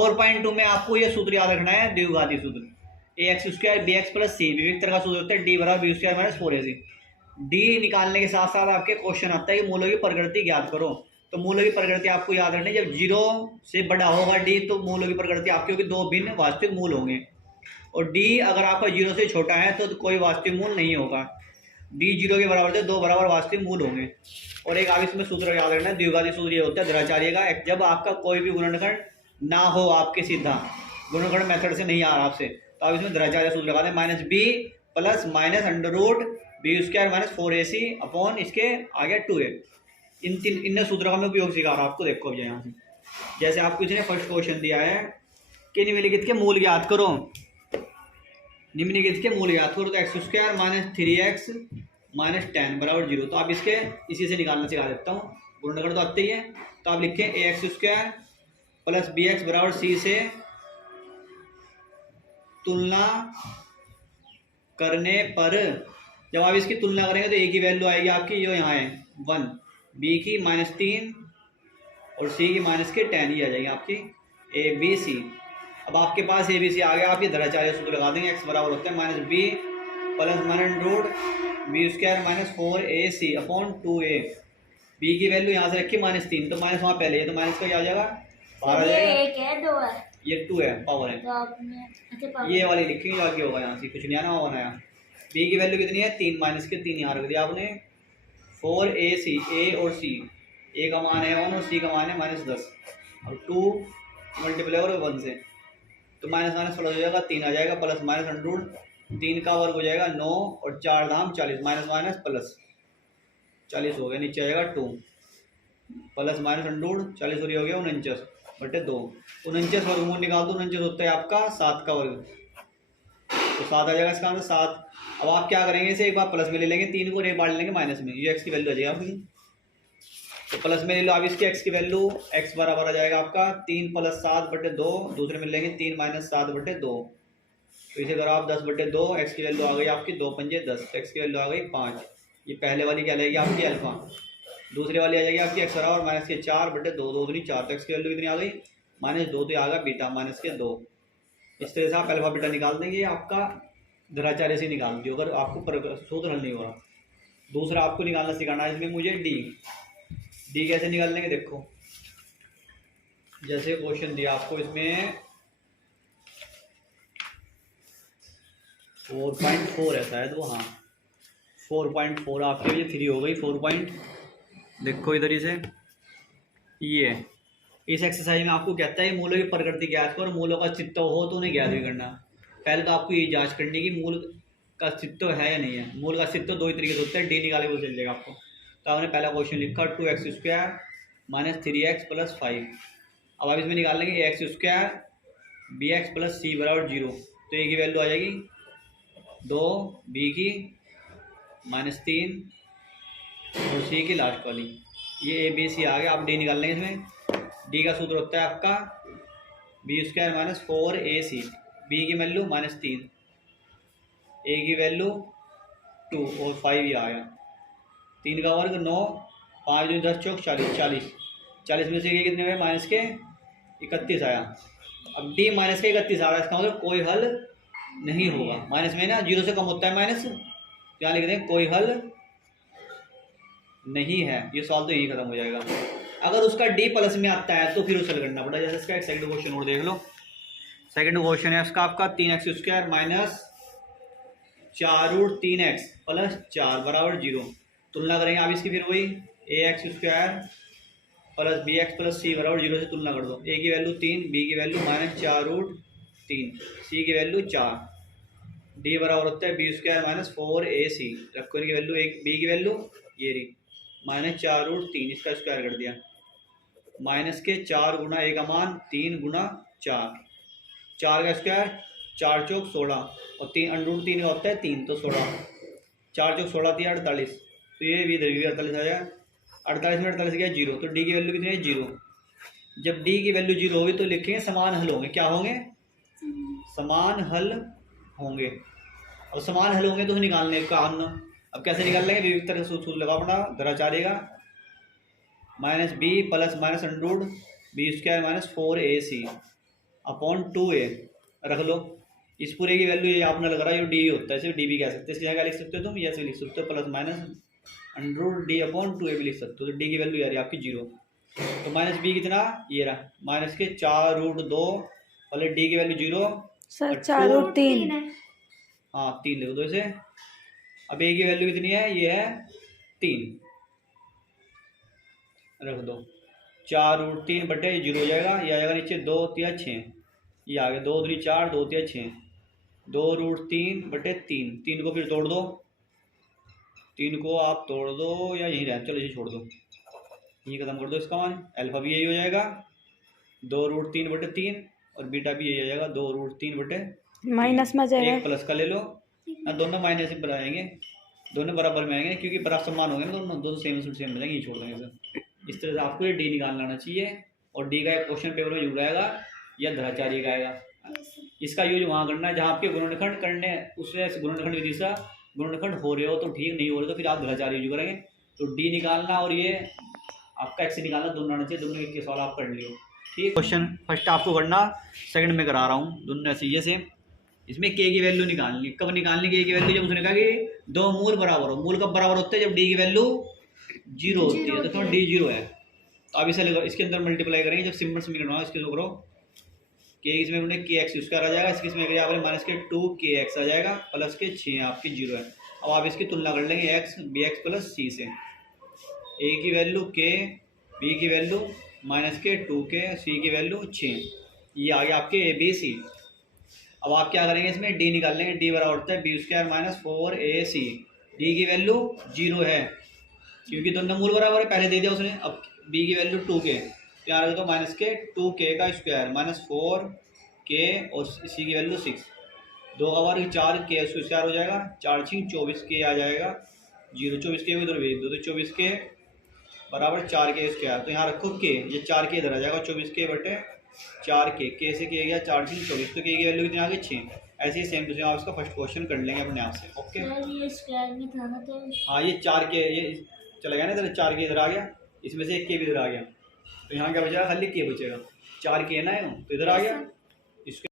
4.2 में आपको ये सूत्र याद रखना है, द्विघाती सूत्र, ax² bx प्लस सी विविध तरह का सूत्र होता है d बराबर b² माइनस 4ac। डी निकालने के साथ साथ आपके क्वेश्चन आता है कि मूलों की प्रकृति ज्ञात करो। तो मूलों की प्रकृति आपको याद रखनी है, जब 0 से बड़ा होगा डी तो मूलों की प्रकृति आपकी होगी 2 भिन्न वास्तविक मूल होंगे, और डी अगर आपका 0 से छोटा है तो कोई वास्तविक मूल नहीं होगा। डी 0 के बराबर से 2 बराबर वास्तविक मूल होंगे। और एक आप इसमें सूत्र याद रखना है, द्विघाती सूत्र ये होता है द्विघाचार्य का, जब आपका कोई भी गुणनखंड ना हो आपके सीधा गुणनखंड मेथड से नहीं आ रहा आपसे, तो आप इसमें द्विघाचार्य सूत्र लगा दें, minus B plus minus under root b² minus 4ac upon इसके आगे 2a। इन सूत्रों का मैं उपयोग सिखा रहा हूँ आपको। देखो अब यहाँ से जैसे आपको इसने फर्स्ट क्वेश्चन दिया है कि निम्नलिखित के मूल ज्ञात करो, निम्नलिखित के मूल ज्ञात करो, तो x² माइनस 3x माइनस 10 बराबर 0। तो आप इसके इसी से निकालना सिखा देता हूँ, गुणनखंड तो आते ही है। तो आप लिखें ax² प्लस bx बराबर c से तुलना करने पर, जब आप इसकी तुलना करेंगे तो a की वैल्यू आएगी आपकी जो यहाँ है 1, b की -3 और c की -10, ये आ जाएगी आपकी ABC। अब आपके पास ABC आ गया, आप ये द्विघाचार्य सूत्र लगा देंगे, x बराबर होता है minus B plus minus root b² minus 4ac upon 2a। b की वैल्यू यहाँ से रखी -3, तो माइनस वहाँ पहले है तो माइनस का क्या आ जाएगा, बाहर आ जाएगा, ये 2 है पावर है, ये वाली लिखेंगे जो आगे होगा, यहाँ से कुछ नहीं आना वहाँ बनाया। b की वैल्यू कितनी है 3, माइनस के 3 यहाँ रख दिया आपने, 4ac, a और c, a का मान है 1 और c का मान है -10, और 2 मल्टीप्लाई और 1 से, तो माइनस माइनस प्लस हो जाएगा, 3 आ जाएगा, प्लस माइनस अंडर 3 का वर्ग हो जाएगा 9 और 4 धाम 40, माइनस माइनस प्लस 40 हो गया, नीचे आएगा 2 प्लस माइनस अंडर 40 हो गया 49 बटे 2, 49 वर्गमूल निकाल दो, 49 होता है आपका 7 का वर्ग, तो 7 आ जाएगा इसका आंसर 7। अब आप क्या करेंगे, इसे एक बार प्लस में ले लेंगे, 3 को एक बार ले लेंगे माइनस में, ये x की वैल्यू आ जाएगी आपकी, तो प्लस में ले लो। अब इसकी x की वैल्यू x बराबर आ जाएगा आपका 3 प्लस 7 बटे 2, दूसरे में लेंगे 3 माइनस 7 बटे 2, तो इसे करो आप 10 बटे 2, x की वैल्यू आ गई आपकी 2 पंजे 10, x की वैल्यू आ गई 5। ये पहले वाली क्या लगेगी आपकी अल्फा, दूसरी वाली आ जाएगी आपकी x बराबर माइनस के 4 बटे 2, 2 दूनी 4, तो x की वैल्यू कितनी आ गई -2, तो आ गया बीटा माइनस के 2। इस तरह से आप अल्फा बीटा निकाल देंगे, आपका द्विघाचार्य से निकाल दियो अगर आपको सूत्र हल नहीं हो रहा। दूसरा आपको निकालना सिखाना है इसमें मुझे डी कैसे निकाल लेंगे, देखो जैसे क्वेश्चन दिया आपको इसमें 4.4 है शायद वो, हाँ 4.4 आपके लिए 3 हो गई 4. देखो इधर ही से ये इस एक्सरसाइज में आपको कहता है मूलों की प्रकृति ज्ञात करो, मूलों का अस्तित्व हो तो उन्हें ज्ञात भी करना। पहले तो आपको ये जांच करनी कि मूल का अस्तित्व है या नहीं है। मूल का अस्तित्व 2 ही तरीके से होता है, डी निकाले वो चल जाएगा आपको। तो आपने पहला क्वेश्चन लिखा 2x² माइनस 3x प्लस 5। अब आप इसमें निकाल लेंगे x² bx प्लस c बराबर 0, तो a की वैल्यू आ जाएगी 2, b की -3 और c की लास्ट वाली, ये ABC आ गया। आप डी निकाल लेंगे, इसमें डी का सूत्र होता है आपका b² माइनस 4ac, b की वैल्यू -3, a की वैल्यू 2 और 5 ये आ गया, 3 का वर्ग 9, 5 दूनी 10 चौक 40, 40 में से ये कितने हुए माइनस के 31 आया। अब डी माइनस के 31 आ रहा है, इसका मतलब कोई हल नहीं होगा। माइनस में ना 0 से कम होता है माइनस, क्या लिख दें कोई हल नहीं है, ये सवाल तो यही खत्म हो जाएगा। अगर उसका डी प्लस में आता है तो फिर उसे हल करना पड़ेगा। जैसे इसका एक सेकंड क्वेश्चन और देख लो, सेकंड क्वेश्चन है इसका आपका 3x² माइनस 4√3x प्लस 4 बराबर 0। तुलना करेंगे आप इसकी, फिर वही ax² plus bx plus c बराबर 0 से तुलना कर दो। a की वैल्यू 3, b की वैल्यू -4√3, c की वैल्यू 4, d बराबर होता है b² माइनस 4ac। रखो इनकी वैल्यू, एक b की वैल्यू ये रही -4√3, इसका स्क्वायर कर दिया, माइनस के 4 गुना a का मान 3 गुना 4, 4 का स्क्वायर 4 चौक 16 और 3 √3 का होता है 3, तो 16, 4 चौक 16 थी 48, तो ये भी इधर भी 48 आ जाएगा। 48 में 48 गया 0, तो डी की वैल्यू कितनी है 0। जब डी की वैल्यू 0 होगी तो लिखेंगे समान हल होंगे। क्या होंगे? समान हल होंगे। और समान हल होंगे तो निकालने का अन्य, अब कैसे निकाल लेंगे? विविध तरह से सूत्र लगा अपना द्विघाचार्य का, -b plus minus under b² minus 4ac upon 2a रख लो। इस पूरे की वैल्यू ये आपने लग रहा है, ये डी होता है, सिर्फ डी भी कह सकते हो। इसकी जगह लिख सकते हो तुम, ये ऐसे लिख सकते हो plus minus under D upon 2a भी लिख सकते हो। तो डी की वैल्यू यार आपकी 0। तो माइनस बी कितना, ये रहा माइनस के 4√2 और डी की वैल्यू 0 सर और 4√3। हाँ 3 लिख दो इसे। अब ए की वैल्यू कितनी है, ये है 3, रख दो। 4√3 बटे 0 हो जाएगा, ये आएगा नीचे 2 3 6, ये आ गया 2 3 4 2 3 6, 2√3 बटे 3, 3 को फिर तोड़ दो, 3 को आप तोड़ दो या यहीं रह, चलो ये छोड़ दो, ये खत्म कर दो इसका मान। अल्फा भी यही हो जाएगा 2√3 बटे 3 और बीटा भी यही हो जाएगा 2√3 बटे माइनस में जाएगा, एक प्लस का ले लो ना, दोनों माइनस में आएंगे, दोनों बराबर में आएंगे क्योंकि बराबर समान होंगे ना, दोनों दोनों सेम सेम बनेंगे, ये छोड़ देंगे सर। इस तरह से आपको ये डी निकाल लाना चाहिए और डी का एक क्वेश्चन पेपर में जरूर आएगा या धराचार्य का आएगा। इसका यूज वहाँ करना है जहाँ आपके गुणनखंड करने, उससे गुणनखंड विधि से गुणनखंड हो रहे हो तो ठीक, नहीं हो रहे तो फिर आप धराचार्य यूज करेंगे। तो डी निकालना और ये आपका एक्स निकालना दोनों आना चाहिए, दोनों के सवाल आप कर लियो। ठीक, क्वेश्चन फर्स्ट आपको करना, सेकंड में करा रहा हूँ, दोनों ऐसे ये से। इसमें के की वैल्यू निकालनी, कब निकालनी के की वैल्यू, जब उसने कहा कि दो मूल बराबर हो। मूल कब बराबर होते हैं, जब डी की वैल्यू 0 होती है, तो थोड़ा डी 0 है। तो अब इसे लगो, इसके अंदर मल्टीप्लाई करेंगे, जब सिंपल से मिलना इसके करो के, इसमें हमने के एक्स यूज करा जाएगा, इसमें आपने माइनस के 2 के एक्स आ जाएगा, प्लस के 6 आपकी 0 है। अब आप इसकी तुलना कर लेंगे एक्स बी एक्स प्लस सी से। ए की वैल्यू के, बी की वैल्यू माइनस के 2 के, सी की वैल्यू 6, ये आ गया आपके ए बी सी। अब आप क्या करेंगे, इसमें डी निकाल लेंगे, डी बराबर होता है B square minus 4ac। D की वैल्यू 0 है क्योंकि दोनों मूल बराबर है, पहले दे दिया उसने। अब बी की वैल्यू 2k, क्या आ गया, तो माइनस के 2k का स्क्वायर माइनस 4k और सी की वैल्यू 6, 2 का बार 4k स्क्वायर हो जाएगा, 4 6 24k आ जाएगा, 0 24k को इधर भेज दो तो 24k बराबर 4k स्क्वायर। तो यहाँ रखो k, ये 4k इधर आ जाएगा, 24k बटे 4k, के से किया गया 4 6 24, तो के की वैल्यू कितनी आ गई 6। ऐसे ही सेम टू सेम आप इसका फर्स्ट क्वेश्चन कर लेंगे अपने आप से। ओके, ये स्क्वायर भी था ना, तो हाँ ये 4k ये चला गया ना इधर, 4k इधर आ गया, इसमें से एक के भी इधर आ गया, तो यहाँ क्या बचेगा, खाली के बचेगा, 4k ना है तो इधर आ गया। इसके